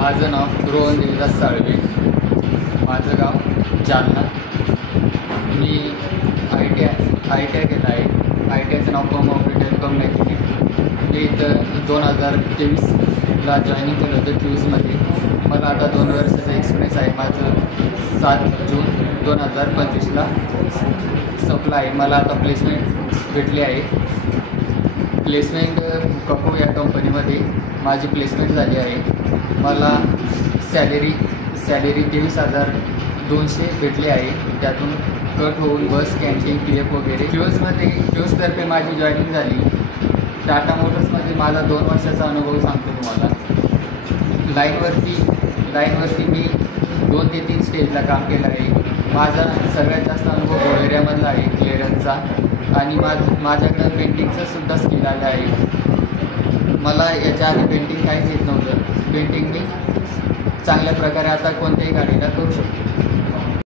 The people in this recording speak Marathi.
माझं नाव रोहन देवदास साळवे, माझं गाव जालना। मी आय टी आय केलं आहे। आय टी आयचं नाव कॉम ऑपरेटर कम मेकॅनिक। मी इथं 2023ला जॉईनिंग केलं होतं 24मध्ये। मला आता 2 वर्षाचा एक्सपिरियन्स आहे। माझं 7 जून 2025ला संपलं आहे। मला आता प्लेसमेंट भेटली आहे। प्लेसमेंट कको या कंपनीमध्ये माझी प्लेसमेंट झाली आहे। मला सॅलरी 23,200 भेटली आहे। त्यातून कट होऊन बस, कॅन्टीन, पी एफ वगैरे। फ्यूजतर्फे माझी जॉईनिंग झाली। टाटा मोटर्समध्ये माझा 2 वर्षाचा अनुभव सांगतो तुम्हाला। लाईनवरती मी 2 ते 3 स्टेजला काम केलं आहे। माझा सगळ्यात जास्त अनुभव बोलेरियामधला आहे, क्लिअरन्सचा। आणि माझ्याकडं पेंटिंगचं सुद्धा स्किल आलं आहे। मला याच्या आधी पेंटिंग काहीच येत नव्हतं। पेंटिंग मी चांगल्या प्रकारे आता कोणत्याही गाडीला करू शकतो।